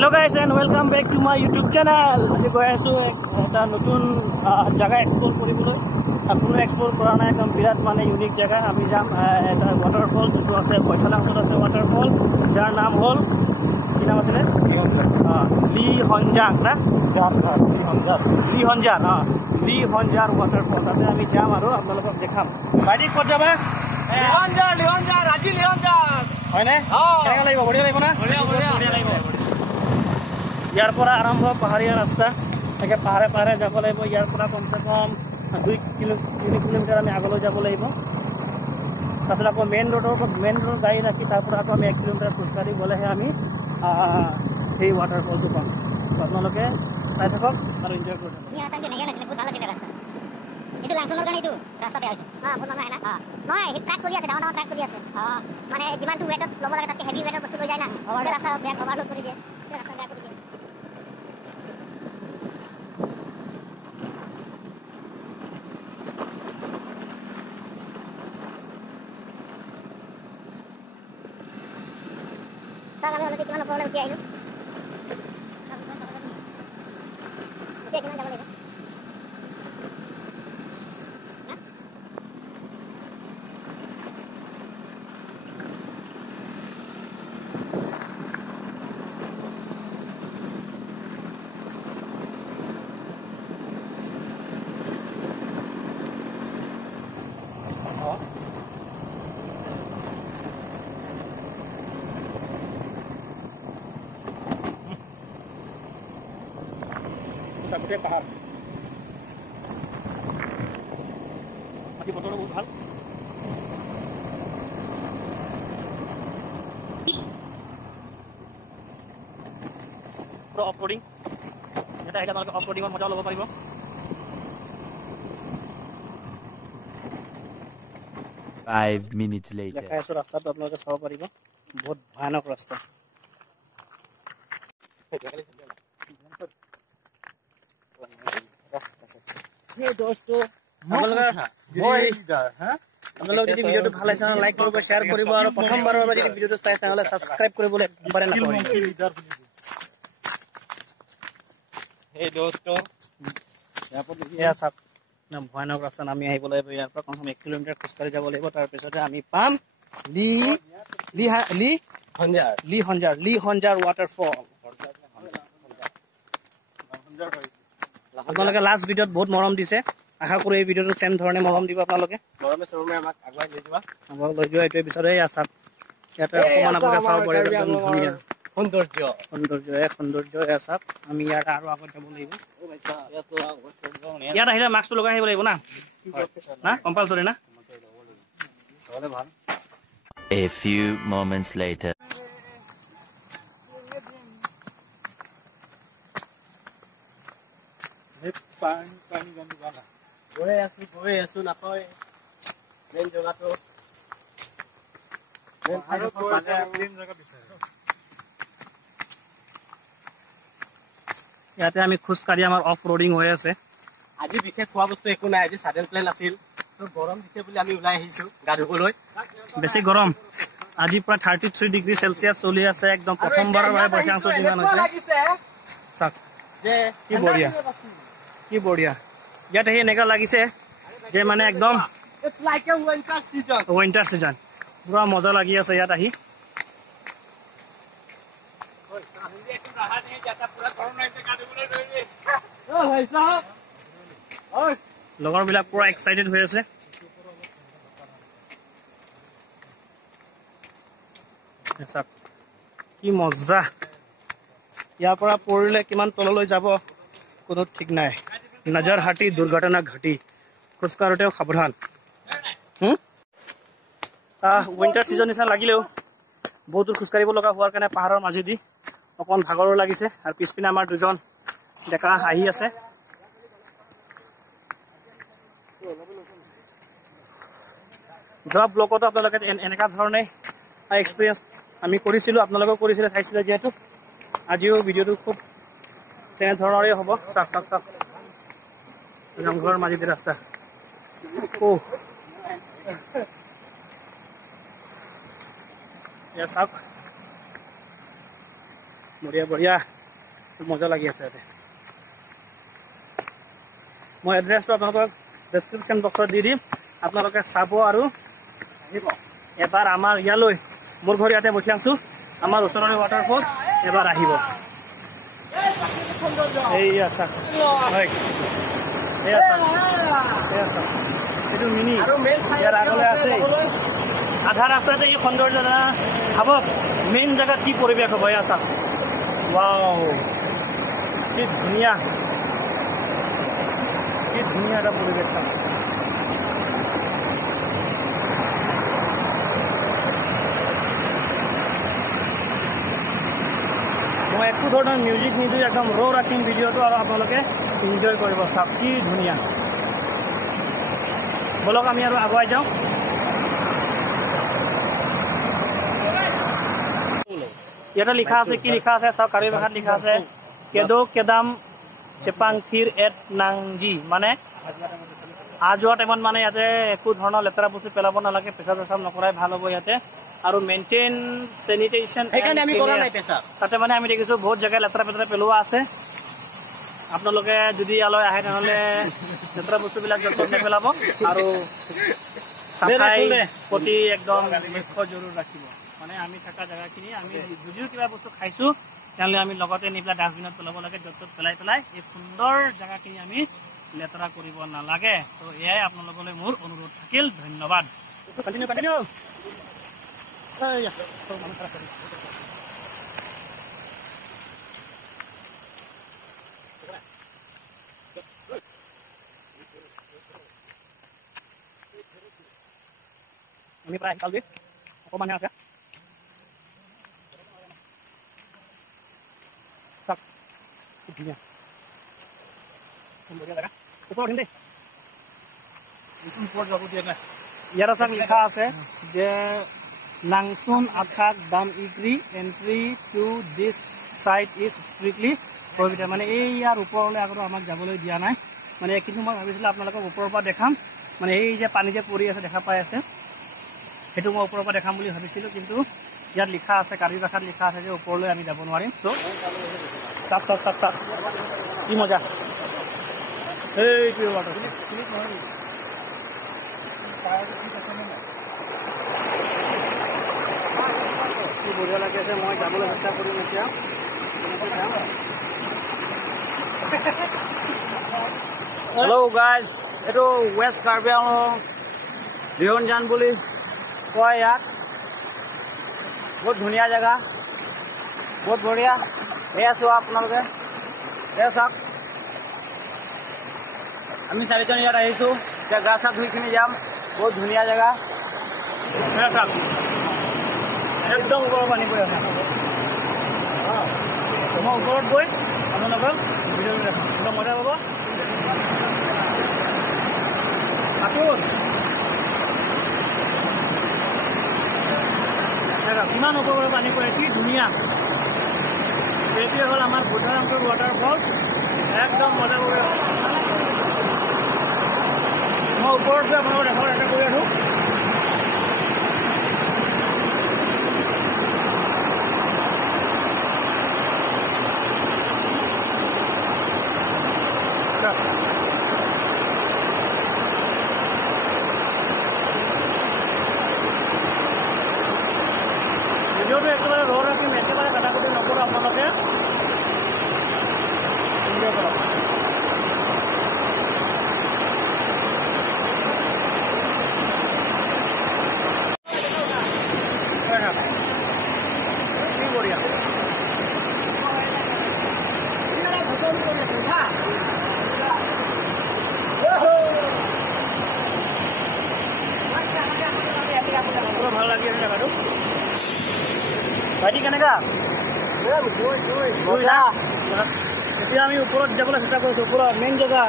Hello guys and welcome back to my YouTube channel. আজি গৈ আছো এটা নতুন জায়গা এক্সপ্লোর কৰিবলৈ। আপুনি এক্সপ্লোৰ কৰা নাই একদম বিৰাট মানে ইউনিক জায়গা। আমি যাম এটা ওয়াটাৰফল যেটো আছে বৈঠালাংছত আছে ওয়াটাৰফল যাৰ নাম হ'ল কি নাম আছিল লি হঞ্জাং না লি হঞ্জাৰ ওয়াটাৰফল তাতে আমি যাম আৰু আপোনালোকক দেখাম। বাইদি ক'ত যাবা? লিহঞ্জাৰ আজি লিহঞ্জাৰ হয়নে? কেনেকৈ লাগিব? বঢ়িয়া লাগিব না? বঢ়িয়া লাগিব। ইয়াৰ পৰা আৰম্ভ পাহাৰীয়া ৰাস্তা একে পাহাৰে পাহাৰে যাব লাগিব। ইয়াৰ পৰা কমসে কম 2 কিলোমিটাৰ আমি আগলৈ যাব লাগিব। তাৰপিছত আকৌ মেইন ৰোড গাড়ী ৰাখি তাৰ পৰা আকৌ আমি 1 কিলোমিটাৰ খোজকাঢ়ি গ'লেহে আমি সেই ৱাটাৰফলটো পাম। আপোনালোকে চাই থাকক আৰু এনজয় কৰি থাকক। itu langsung kan itu rasa beya pun mana enak নহয় হি ট্ৰাক চলি আছে ডাঙৰ ডাঙৰ ট্ৰাক চলি আছে মানে যিমানটো ওয়েটত লব লাগে তাতে হেভি ওয়েটৰ বস্তু লৈ যায় না ৰাস্তা বেয়া ওভাৰলোড কৰি দিয়ে ৰাস্তা বেয়া কৰি দিয়ে tak আমি অলৰেডি কিমান ওপৰলৈ উঠি আহিলো এতিয়া কিমান যাব লাগিব গোটেই পাহাৰ মাটি বতৰো বহুত ভাল। পুৰা অফৰোডিং এটা আহিলে আপোনালোকে অফৰোডিঙৰ মজা ল'ব পাৰিব। Five minutes later. দেখাই আছো ৰাস্তাটো আপোনালোকে চাব পাৰিব বহুত ভয়ানক ৰাস্তা। আপোনালোক যদি ভিডিঅ'টো ভাল লাগিছে লাইক কৰিব শ্বেয়াৰ কৰিব আৰু প্ৰথমবাৰৰ বাবে যদি ভিডিঅ'টো চাই তেনেহ'লে ছাবস্ক্ৰাইব কৰিবলৈ একবাৰে নাপাহৰিব। এয়া চাওক ভয়ানক ৰাস্তা নামি আহিব লাগিব। ইয়াৰ পৰা কমসে কম 1 কিলোমিটাৰ খোজকাঢ়ি যাব লাগিব। তাৰপিছতে আমি পাম লি হঞ্জাৰ ৱাটাৰফল। আপোনালোকে লাষ্ট ভিডিঅ'ত বহুত মৰম দিছে। আশা কৰো এই ভিডিঅ'টো চেম ধৰণে মৰম দিব আপোনালোকে। আমাক আগুৱাই লৈ যোৱা এইটোৱে বিচাৰে। চাওক ইয়াতে অকণমান আপোনালোকে চাব পাৰিব একদম ধুনীয়া সৌন্দৰ্য এয়া চাওক। আমি ইয়াত আৰু আগত যাব লাগিব। ইয়াত আহিলে মাস্কটো লগাই আহিব লাগিব না কম্পালচৰি না। A few moments later. গৈ আছো নাপায় মেইন জেগাটো ইয়াতে আমি খোজকাঢ়ি আমাৰ অফ ৰোডিং হৈ আছে। আজি বিশেষ খোৱা বস্তু একো নাই। আজি চাডেন প্লেন আছিল তো গৰম দিছে বুলি আমি ওলাই আহিছো গা ধুবলৈ। বেছি গৰম আজি প্ৰায় 33 ডিগ্ৰী চেলচিয়াছ চলি আছে। একদম প্ৰথমবাৰৰ বাবে বৈঠাংশ কিমান হৈছে চাওক। কি বঢ়িয়া ইয়াত আহি এনেকুৱা লাগিছে যে মানে একদম উইণ্টাৰ চিজন পুৰা মজা লাগি আছে ইয়াত আহি। লগৰবিলাক পুৰা এক্সাইটেড হৈ আছে। কি মজা। ইয়াৰ পৰা পৰিলে কিমান তললৈ যাব কোনো ঠিক নাই। নজৰ হাটি দুৰ্ঘটনা ঘটি খোজকাঢ়োতেও সাৱধান। উইণ্টাৰ চিজন নিচিনা লাগিলেও বহুত দূৰ খোজকাঢ়িব লগা হোৱাৰ কাৰণে পাহাৰৰ মাজেদি অকণমান ভাগৰো লাগিছে। আৰু পিছপিনে আমাৰ দুজন ডেকা আহি আছে। যোৱা ব্লগতো আপোনালোকে এনেকুৱা ধৰণে এক্সপিৰিয়েঞ্চ আমি কৰিছিলোঁ। আপোনালোকেও কৰিছিলে চাইছিলে যিহেতু আজিও ভিডিঅ'টো খুব তেনেধৰণৰে হ'ব। চাওক জংঘলৰ মাজেদি ৰাস্তা। চাওক বঢ়িয়া বঢ়িয়া মজা লাগি আছে ইয়াতে মই এড্ৰেছটো আপোনালোকক ডেছক্ৰিপশ্যন বক্সত দি দিম আপোনালোকে চাব আৰু আহিব এবাৰ আমাৰ ইয়ালৈ মোৰ ঘৰ ইয়াতে বঠিয়াংছো আমাৰ ওচৰৰে ৱাটাৰফল এবাৰ আহিব এইয়া চাওক হয় এইয়া চাওক এইটো মিনি ইয়াৰ আগলৈ আছে আধা ৰাস্তাতে এই সৌন্দৰ্য ভাবক মেইন জেগাত কি পৰিৱেশ হ'ব এয়া চাওক ৱাও কি ধুনীয়া এটা পৰিৱেশ চাওক মই একো ধৰণৰ মিউজিক নিদিওঁ একদম ৰ' ৰাখিম ভিডিঅ'টো আৰু আপোনালোকে এনজয় কৰিব চাওক কি ধুনীয়া বলক আমি আৰু আগুৱাই যাওঁ ইয়াতে লিখা আছে কি লিখা আছে চাওক কাৰ্বি ভাষাত লিখা আছে কেদো কেদাম চেপাংথিৰ এট নাংজি মানে যোৱা টাইমত মানে ইয়াতে একো ধৰণৰ লেতেৰা বস্তু পেলাব নালাগে পেচাব চেচাব নকৰাই ভাল হ'ব ইয়াতে আৰু মেইনটেইন চেনিটেশ্যন তাতে মানে আমি দেখিছোঁ বহুত জেগাত লেতেৰা পেতেৰা পেলোৱা আছে আপোনালোকে যদি ইয়ালৈ আহে তেনেহ'লে লেতেৰা বস্তুবিলাক য'ত নেপেলাব আৰু চাফাই প্ৰতি একদম লক্ষ্য জৰুৰ ৰাখিব মানে আমি থকা জেগাখিনি আমি যদিও কিবা বস্তু খাইছোঁ তেনেহ'লে আমি লগতে নি পেলাই ডাষ্টবিনত পেলাব লাগে য'ত ত'ত পেলাই এই সুন্দৰ জেগাখিনি আমি লেতেৰা কৰিব নালাগে তো এয়াই আপোনালোকলৈ মোৰ অনুৰোধ থাকিল ধন্যবাদ continue ini pernah kali apa mana ya sak ini kemudian ada upor ini upor jago dia na ইয়াৰ sang লিখা আছে যে নাংচুন আথাক দাম ইগ্ৰি entry to this site is strictly prohibited মানে এই ইয়াৰ ওপৰলৈ আগতে আমাক যাবলৈ দিয়া নাই মানে কিন্তু মই ভাবিছিলোঁ আপোনালোকক ওপৰৰ পৰা দেখাম মানে এই যে পানী যে পৰি আছে দেখা পাই আছে সেইটো মই ওপৰৰ পৰা দেখাম বুলি ভাবিছিলোঁ কিন্তু ইয়াত লিখা আছে কাৰ্বি ভাষাত লিখা আছে যে ওপৰলৈ আমি যাব নোৱাৰিম চ' চাওক কি মজা এইটোৱে ৱাটাৰ কি বঢ়িয়া লাগি আছে মই যাবলৈ চেষ্টা কৰিম এতিয়া হেল্ল' গাইজ এইটো ৱেষ্ট কাৰ্বি আংলং বিহনজান বুলি কয় ইয়াত বহুত ধুনীয়া জেগা বহুত বঢ়িয়া এয়া চোৱা আপোনালোকে এয়া চাওক আমি চাৰিজন ইয়াত আহিছোঁ এতিয়া গা চা ধুইখিনি যাম বহুত ধুনীয়া জেগা এয়া চাওক একদম ওপৰৰ পানী পৰি আছে মই ওপৰত গৈ আপোনালোকক ভিডিঅ' দেখাম একদম মজা পাব কাপোৰ কিমান ওপৰৰ পানী পৰে কি ধুনীয়া এইটোৱে হ'ল আমাৰ বুদ্ধাৰামপুৰ ৱাটাৰফল একদম মজা কৰি মই ওপৰত গৈ আপোনালোকক দেখাব চেষ্টা কৰি আছোঁ ভিডিঅ'টো একেবাৰে ৰ' ৰাখিম একেবাৰে কাটাকুটি নকৰোঁ আপোনালোকে এনজয় কৰক কি বঢ়িয়া ভাল লাগি আছে জেগাটো ভাইটি কেনেকা এতিয়া আমি ওপৰত যাবলৈ চেষ্টা কৰিছোঁ ওপৰত মেইন জেগা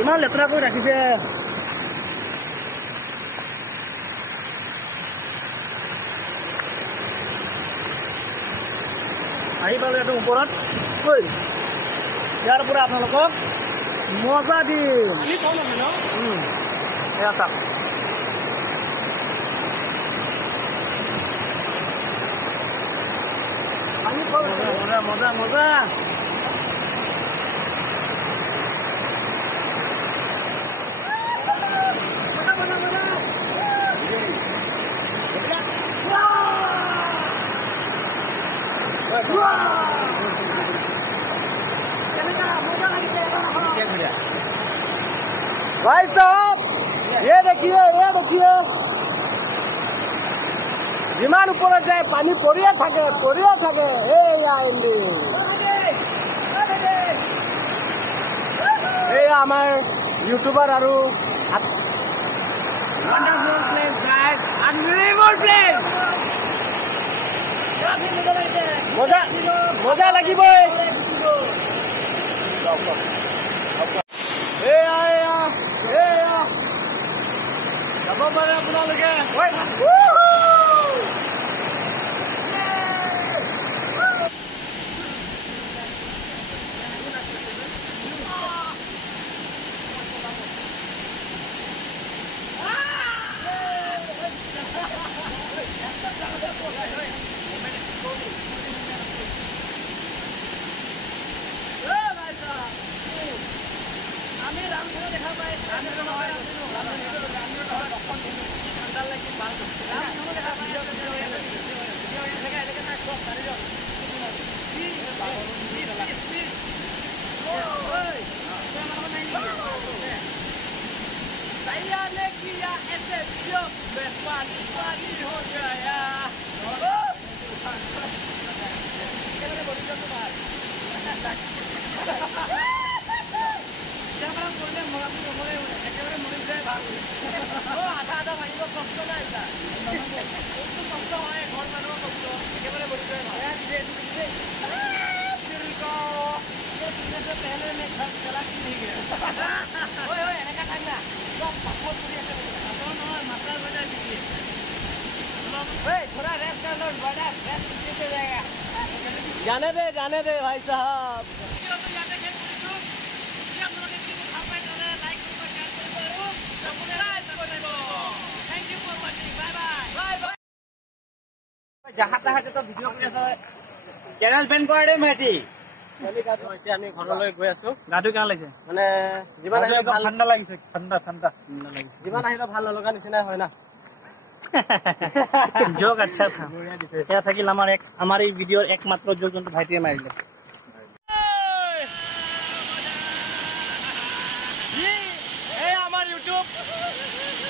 ইমান লেতেৰা কৰি ৰাখিছে আহি পালোঁ এইটো ওপৰত ইয়াৰ পৰা আপোনালোকক মজা দিম এয়া চাওক মজা মজা भाई साहब ये देखिए जिमान ऊपर जाए पानी परिया থাকে এই আমার ইউটিউবার আর wonderful place guys unbelievable place মজা লাগিব যাব পাৰে আপোনালোকে ने किया ऐसे जो मैं पानी हो गया पहले में घर चला कि नहीं गया थोड़ा रेस्ट कर लो बड़ा रेस्ट नीचे जाएगा जाने दे भाई साहब जहाँ तहाँ तो भिडिओ কৰি আছে চেনেল বেন কৰে দে মাটি এতিয়া আমি ঘৰলৈ গৈ আছো গাটো কেনে লাগিছে মানে যিমান আহিলে ভাল ঠাণ্ডা লাগিছে ঠাণ্ডা লাগিছে যিমান আহিলে ভাল নলগা নিচিনা হয় না जोक अच्छा था क्या था कि हमारे वीडियो एकमात्र जोक जो भाई मारिले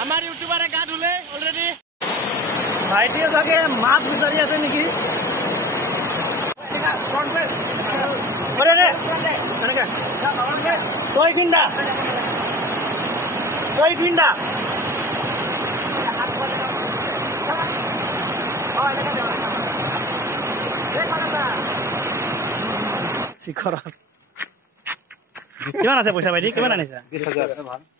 हमारे यूट्यूबर गा धुले ऑलरेडी भाईटिए सके माछ বিচাৰি আছে নেকি तोय फिंडा কিমান আছে পইচা ভাইটি কিমান আনিছা 20,000